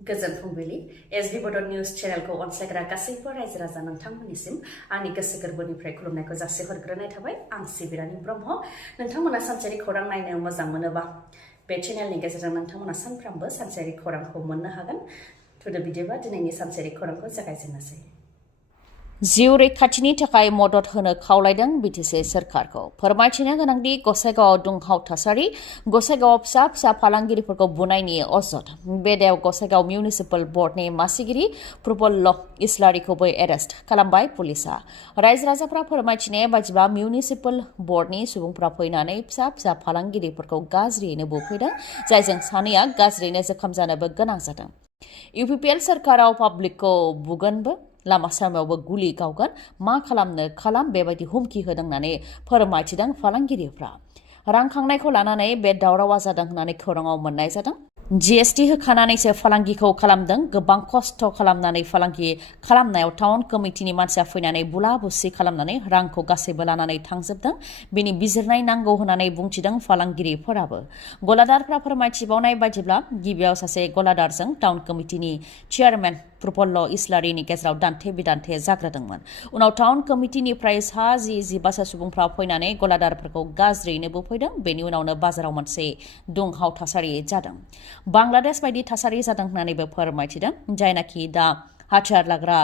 गोजोन फुंबिलि एसबी बड निउज चेनेलखौ अनसायग्रा गासैबो रायजो राजा नोंथांमोननिसिम आंनि गोसो गोरबोनिफ्राय खुलुमनायखौ जासिहरग्रोनाय थाबाय आं सिबि रानी ब्रह्म नोंथांमोना सानसेयारि खौरां नायनो मोजां मोनोबा बे चेनेलनि गेजेरजों नोंथांमोना सानफ्रामबो सानसेयारि खौरांखौ मोननो हागोन थुदो बिदिबा दिनैनि सानसेयारि खौरांखौ जागायजेननोसै जिउ रैखाथिनि थाखाय मदद होनो खावलायदों बिटिसि सोरखारखौ फोरमायथिनो गोनांदि गसाइगावआव दुंहाव थासारि गसाइगावआव फिसा फिसा फालांगिरिफोरखौ बुनायनि अजद बेदायाव गसाइगाव मिउनिसिपाल बर्डनि मासिगिरि प्रफुल्ल इस्लारिखौबो एरेस्ट खालामबाय पुलिसा रायजो राजाफ्रा फोरमायथिनाय बायदिब्ला मिउनिसिपाल बर्डनि सुबुंफ्रा फैनानै फिसा फिसा फालांगिरिफोरखौ गाज्रियैनो बुफैदों जायजों सानैया गाज्रियैनो जोखोम जानोबो गोनां जादों UPPL सोरखाराव पाब्लिकखौ बुगोनबो लामा सामायावबो गुलि गावगोन मा खालामनो खालाम बेबायदि हुमखि होदों होननानै फोरमायथिदों फालांगिरिफ्रा रां खांनायखौ लानानै बे दावरावा जादों होननानै खौराङाव मोननाय जादों GST होखानानैसो फालांगिखौ खालामदों गोबां खस्थ' खालामनानै फालांगि खालामनायाव टाउन कमिटिनि मानसिया फैनानै बुला बुसि खालामनानै रांखौ गासैबो लानानै थांजोबदों बेनि बिजिरनाय नांगौ होननानै बुंथिदों फालांगिरिफोराबो गलादारफ्रा फोरमायथिबावनाय बायदिब्ला गिबियाव सासे गलादारजों टाउन कमिटिनि चेयारमेन प्रफुल्ल इस्लारिनि गेजेराव दान्थे बिदान्थे जाग्रोदोंमोन उनाव टाउन कमिटिनिफ्राय 15 सुबुंफ्रा फैनानै गलादारफोरखौ गाज्रियैनो बुफैदों बेनि उनावनो बाजाराव मोनसे दुंहाव थासारि जादों बांलादेश बायदि थासारि जादों होननानैबो फोरमायथिदों जायनाखि दा हाथियार लाग्रा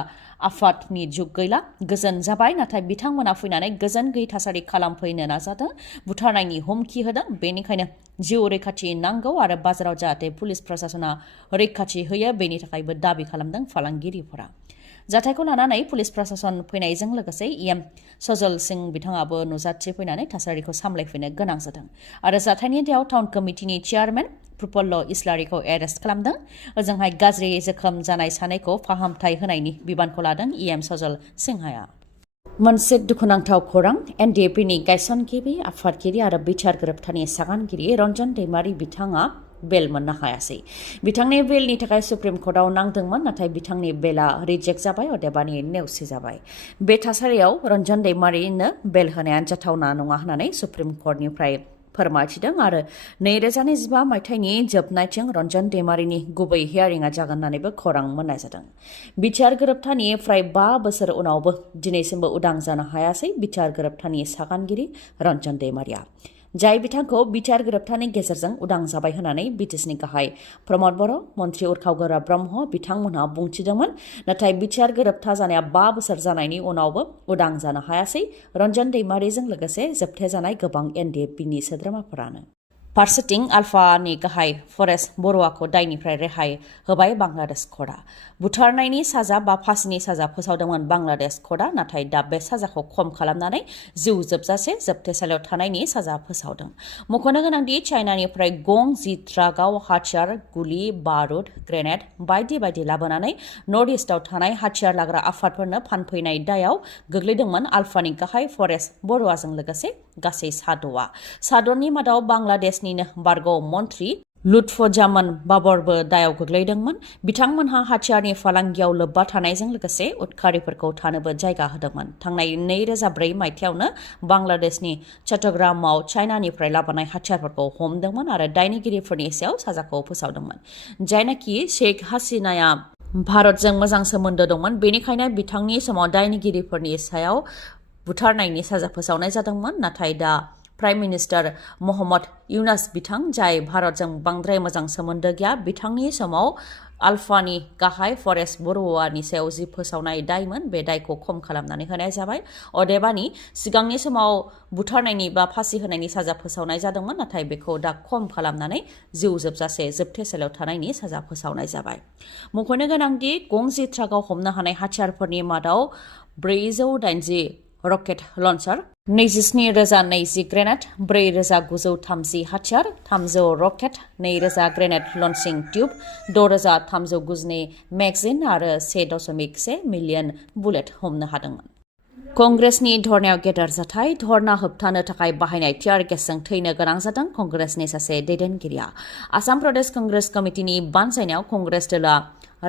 आफादनि जुग गैला गोजोन जाबाय नाथाय बिथांमोना फैनानै गोजोन गैयै थासारि खालामफैनो नाजादों बुथारनायनि हुमखि होदों बेनिखायनो जिउ रैखाथि नांगौ आरो बाजाराव जाहाथे पुलिस प्रशासना रैखाथि होयो बेनि थाखायबो दाबि खालामदों फालांगिरिफोरा जाथायखौ लानानै पुलिस प्रशासन फैनायजों लोगोसे EM सजल सिंह बिथाङाबो नुजाथि फैनानै थासारिखौ सामलायफैनो गोनां जादों आरो जाथायनि दायाव टाउन कमिटिनि चेयारमेन प्रफुल्ल इस्लारिखौ एरेस्ट खालामदों ओजोंहाय गाज्रि जोखोम जानाय सानैखौ फाहामथाय होनायनि बिबानखौ लादों EM सजल सिंहआ मोनसे दुखुनांथाव खौरां NDAPनि गायसनगिरि आफादगिरि आरो बिचार गोरोबथानि सागानगिरि रन्जन दैमारि बिथाङा बेल मोननो हायासै बिथांनि बेलनि थाखाय सुप्रिम कर्टआव नांदोंमोन नाथाय बिथांनि बेला रिजेक्ट जाबाय अदेबानि नेवसिजाबाय बे थासारियाव रन्जन दैमारिनो बेल होनाया जाथावना नङा होननानै सुप्रिम कर्टनिफ्राय फोरमायथिदों आरो 2015 मायथाइनि जोबनायथिं रन्जन दैमारिनि गुबै हियारिंआ जागोन होननानैबो खौरां मोननाय जादों बिचार गोरोबथानि फ्राय 5 बोसोर उनावबो दिनैसिमबो उदां जानो हायासै बिचार गोरोबथानि सागानगिरि रन्जन दैमारिया जाय बिथांखौ बिचार गोरोबथानि गेजेरजों उदां जाबाय होननानै बिटिसिनि गाहाय प्रमद बर' मन्त्रि उरखावगोरा ब्रह्म बिथांमोनहा बुंथिदोंमोन नाथाय बिचार गोरोबथा जानाया 5 बोसोर जानायनि उनावबो उदां जानो हायासै रन्जन दैमारिजों लोगोसे जोबथेजानाय गोबां NDAPनि सोद्रोमाफोरानो फारसेथिं आल्फानि गाहाय फरेस्ट बर'आखौ दायनिफ्राय रेहाय होबाय बांलादेश कर्टआ बुथारनायनि साजा बा फासिनि साजा फोसावदोंमोन बांलादेश कर्टआ नाथाय दा बे साजाखौ खम खालामनानै जिउ जोबजासे जोबथेसालियाव थानायनि साजा फोसावदों मख'नो गोनांदि चाइनानिफ्राय गं 10 ट्राकआव हाथियार गुलि बारुद ग्रेनेड बायदि बायदि लाबोनानै नर्थ इस्टआव थानाय हाथियार लाग्रा आफादफोरनो फानफैनाय दायाव गोग्लैदोंमोन आल्फानि गाहाय फरेस्ट बर'आजों लोगोसे गासै सादरनि मादाव बांलादेशनिनो बारग' मन्त्रि लुत्फुज्जामान बाबरबो दायाव गोग्लैदोंमोन बिथांमोनहा हाथियारनि फालांगियाव लोब्बा थानायजों लोगोसे उदखारिफोरखौ थानोबो जायगा होदोंमोन थांनाय 2004 मायथाइयावनो बांलादेशनि चट्टग्रामाव चाइनानिफ्राय लाबोनाय हाथियारफोरखौ हमदोंमन आरो दायनिगिरिफोरनि सायाव साजाखौ फोसावदोंमोन जायनाखि शेख हासिनाया भारतजों मोजां सोमोन्दो दंमोन बेनिखायनो बिथांनि समाव दायनिगिरिफोरनि सायाव बुथारनायनि साजा फोसावनाय जादोंमोन नाथाय दा प्राइम मिनिस्टार मोहम्मद इउनास बिथां जाय भारतजों बांद्राय मोजां सोमोन्दो गैया बिथांनि समाव आल्फानि गाहाय फरेस्ट बर'आनि सायाव जि फोसावनाय दायमोन बे दायखौ खम खालामनानै होनाय जाबाय अदेबानि सिगांनि समाव बुथारनायनि बा फासि होनायनि साजा फोसावनाय जादोंमोन नाथाय बेखौ दा खम खालामनानै जिउ जोबजासे जोबथेसालियाव थानायनि साजा फोसावनाय जाबाय मख'नो गोनांदि गं 10 ट्राकआव हमनो हानाय हाथियारफोरनि मादाव 480 रकेट लन्चार 27,020 ग्रेनेड 4,930 हाथियार 300 रकेट 2,000 ग्रेनेड लन्चिं ट्यूब 6,392 मैगजिन आरो 1.1 मिलियन बुलेट हमनो हादोंमोन कंग्रेसनि धरनायाव गेदेर जाथाय धरना होबथानो थाखाय बाहायनाय टियार गेसजों थैनो गोनां जादों कंग्रेसनि सासे दैदेनगिरिया आसाम प्रदेश कंग्रेस कमिटिनि बानजायनायाव कंग्रेस दलआ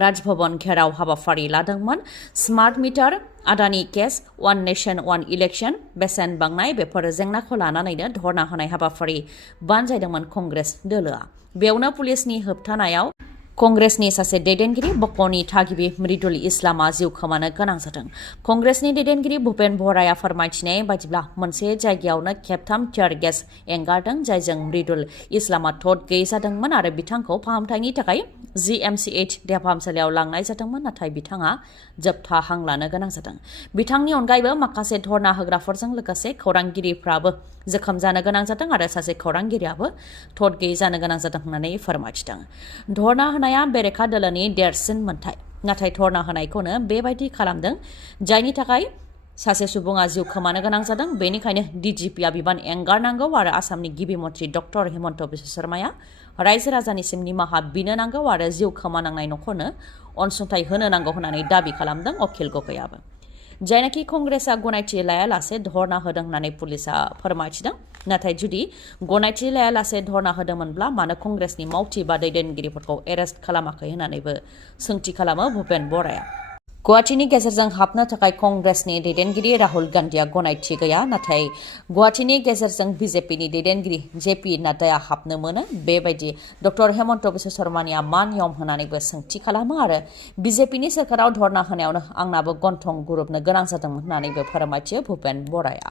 राजभवन घेराव हाबाफारि लादोंमोन स्मार्ट मिटार आदानि case one nation one election बेसेन बांनाय बेफोर जेंनाखौ लानानैनो धरना होनाय हाबाफारि बानजायदोंमोन कंग्रेस दोलोआ बेयावनो पुलिसनि होबथानायाव कंग्रेसनि सासे दैदेनगिरि बक'नि थागिबि मृदुल इस्लामा जिउ खोमानो गोनां जादों। कंग्रेसनि दैदेनगिरि भुपेन बराया फोरमायथिनाय बायदिब्ला मोनसे जायगायावनो खेबथाम टियार गेस एंगारदों जायजों मृदुल इस्लामा थद गैयै जादोंमोन आरो बिथांखौ फाहामथायनि थाखाय GMCH देहा फाहामसालियाव लांनाय जादोंमोन नाथाय बिथाङा जोबथा हां लानो गोनां जादों। बिथांनि अनगायैबो माखासे धरना होग्राफोरजों लोगोसे खौरांगिरिफ्राबो जोखोम जानो गोनां जादों आरो सासे खौरांगिरियाबो थद गैयै जानो गोनां जादों होननानै फोरमायथिदों। धरना होनाया बेरेखा दोलोनि देरसिन मोन्थाय नाथाय धरना होनायखौनो बेबायदि खालामदों जायनि थाखाय सासे सुबुङा जिउ खोमानो गोनां जादों। बेनिखायनो DGPआ बिबान एंगारनांगौ आरो आसामनि गिबि मन्थ्रि डक्टर हेमन्त बिश्व शर्माया रायजो राजानिसिम निमाहा बिनो नांगौ आरो जिउ खोमानांनाय नखरनो अनसुंथाइ होनो नांगौ होननानै दाबि खालामदों अखिल गगैआबो। जायनाखि कंग्रेसआ गनायथि लायालासे धरना होदों होननानै पुलिसआ फोरमायथिदों। नाथाय जुदि गनायथि लायालासे धरना होदोंमोनब्ला मानो कंग्रेसनि मावथि बा दैदेनगिरिफोरखौ एरेस्ट खालामाखै होननानैबो सोंथि खालामो भुपेन बराया। गुवाहाटीनि गेजेरजों हाबनो थाखाय कंग्रेसनि दैदेनगिरि राहुल गान्धीआ गनायथि गैया नाथाय गुवाहाटीनि गेजेरजों BJPनि दैदेनगिरि JP नाड्डाया हाबनो मोनो। बेबायदि डक्टर हेमन्त बिश्व शर्मानिया मा नियम होननानैबो सोंथि खालामो आरो BJPनि सोरखाराव धरना होनायावनो आंनाबो गन्थं गुरोबनो गोनां जादोंमोन होननानैबो फोरमायथियो भुपेन बराया।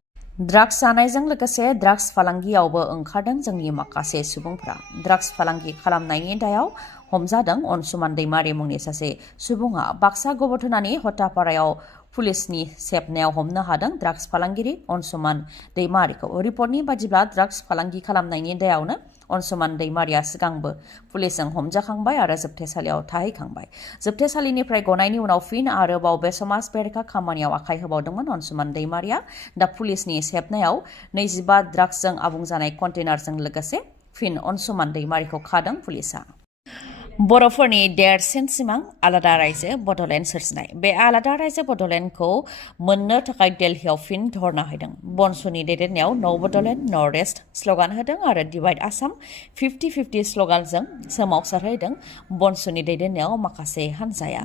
ड्राग्स जानायजों लोगोसे ड्राग्स फालांगियावबो ओंखारदों जोंनि माखासे सुबुंफोरा। ड्राग्स फालांगि खालामनायनि दायाव हमजादों अनसुमान दैमारि मुंनि सासे सुबुङा बाक्सा गबोथोनानि हतापारायाव पुलिसनि सेबनायाव हमनो हादों ड्राग्स फालांगिरि अनसुमान दैमारिखौ। रिपर्टनि बादिब्ला ड्राग्स फालांगि खालामनायनि दायावनो अनसुमान दैमारिया सिगांबो पुलिसजों हमजाखांबाय आरो जोबथेसालियाव थाहैखांबाय। जोबथेसालिनिफ्राय गनायनि उनाव फिन आरोबाव बे समाज बेरेखा खामानियाव आखाइ होबावदोंमोन अनसुमान दैमारिया। दा पुलिसनि सेबनायाव 25 ड्राग्सजों आबुं जानाय कन्टेनारजों लोगोसे फिन अनसुमान दैमारिखौ खादों पुलिसआ। बर'फोरनि देरसिन सिमां आलादा रायजो बड'लेण्ड सोरजिनाय। बे आलादा रायजो बड'लेण्डखौ मोननो थाखाय दिल्लीयाव फिन धरना होदों। बनसुनि दैदेननायाव नो बड'लेण्ड नर्थ इस्ट स्लगान होदों आरो डिवाइड आसाम 50-50 स्लगानजों सोमावसारहोदों बनसुनि दैदेननायाव माखासे हान्जाया।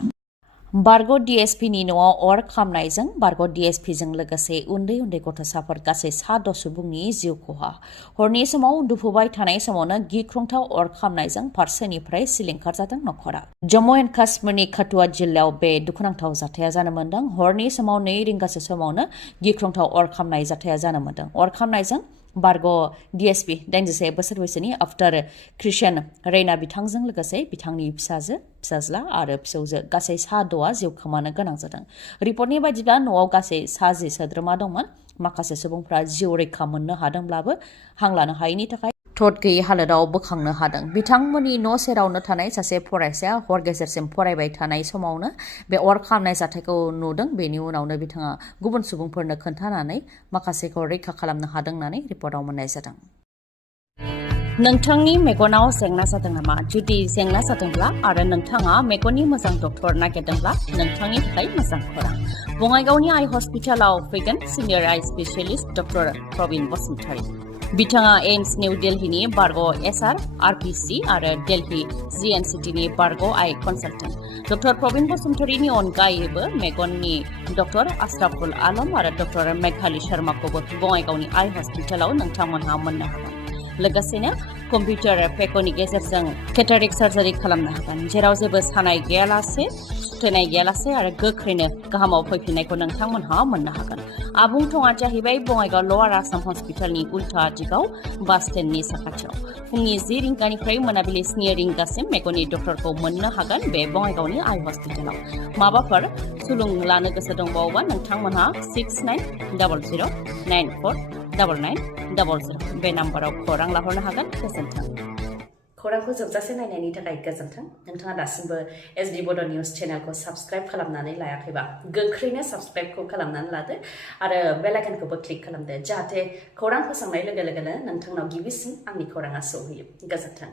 बारग' DSPनि न'आव अर खामनायजों बारग' DSPजों लोगोसे उन्दै उन्दै गथ'साफोर गासै 7 सुबुंनि जिउ खहा। हरनि समाव उन्दुफुबाय थानाय समावनो गिख्रंथाव अर खामनायजों फारसेनिफ्राय सिलिंखार जादों नखरा। जम्मु एन्ड काश्मीरनि काठुआ जिल्लायाव बे दुखुनांथाव जाथाया जानो मोन्दों। हरनि समाव 2 रिंगासो समावनो गिख्रंथाव अर खामनाय जाथाया जानो मोन्दों। अर खामनायजों बारग' DSP 81 बोसोर बैसोनि आफ्टार क्रिस्टियान रैना बिथांजों लोगोसे बिथांनि फिसाजो फिसाज्ला आरो फिसौजो गासै 6 जिउ खोमानो गोनां जादों। रिपर्टनि बायदिब्ला न'आव गासै 10 सोद्रोमा दंमोन। माखासे सुबुंफ्रा जिउ रैखा मोननो हादोंब्लाबो हां लानो हायैनि थाखाय थद गैयै हालोदाव बोखांनो हादों। बिथांमोननि न' सेरावनो थानाय सासे फरायसाया हर गेजेरसिम फरायबाय थानाय समावनो बे अर खामनाय जाथायखौ नुदों। बेनि उनावनो बिथाङा गुबुन सुबुंफोरनो खोन्थानानै माखासेखौ रैखा खालामनो हादों होननानै रिपर्टआव मोननाय जादों। नोंथांनि मेगनाव जेंना जादों नामा? जुदि जेंना जादोंब्ला आरो नोंथाङा मेगननि मोजां डक्टर नागिरदोंब्ला नोंथांनि थाखाय मोजां खौरां। बङाइगावनि आइ हस्पिटालाव फैगोन सिनियर आइ स्पेशलिस्ट डक्टर प्रबिन बसुमतारी। बिथाङा एम्स निउ दिल्लीनि बारग' SR RPC आरो दिल्ली GNCTनि बारग' आइ कनसालटेन्ट। डक्टर प्रबिन बसुमतारीनि अनगायैबो मेगननि डक्टर आशराफुल आलम आरो डक्टर मेघाली शर्माखौबो बङाइगावनि आइ हस्पिटालाव नोंथांमोनहा मोननो हागोन। लोगोसेनो कम्पिउटार पेकनि गेजेरजों केटारेक्ट सार्जारि खालामनो हागोन जेराव जेबो सानाय गैयालासे सुथेनाय गैयालासे आरो गोख्रैनो गाहामाव फैफिननायखौ नोंथांमोनहा मोननो हागोन। आबुं थङा जाहैबाय बङाइगाव लवार आसाम हस्पिटालनि उल्था दिगाव बास स्टेन्डनि साखाथियाव। फुंनि 10 रिंगानिफ्राय मोनाबिलि 7 रिंगासिम मेगननि डक्टरखौ मोननो हागोन बे बङाइगावनि आइ हस्पिटालाव। माबाफोर सुलुं लानो गोसो दंबावोबा नोंथांमोनहा 6900949900 बे नाम्बाराव खौरां लाहरनो हागोन। गोजोन्थों। खौरांखौ जोबजासे नायनायनि थाखाय गोजोन्थों। नोंथाङा दासिमबो SD बड' निउस चेनेलखौ साबस्क्राइब खालामनानै लायाखैबा गोख्रैनो साबस्क्राइबखौ खालामनानै लादो आरो बेल आइकनखौबो क्लिक खालामदो जाहाथे खौरां फोसावनाय लोगो लोगोनो नोंथांनाव गिबिसिन आंनि खौराङा सौहैयो। गोजोन्थों।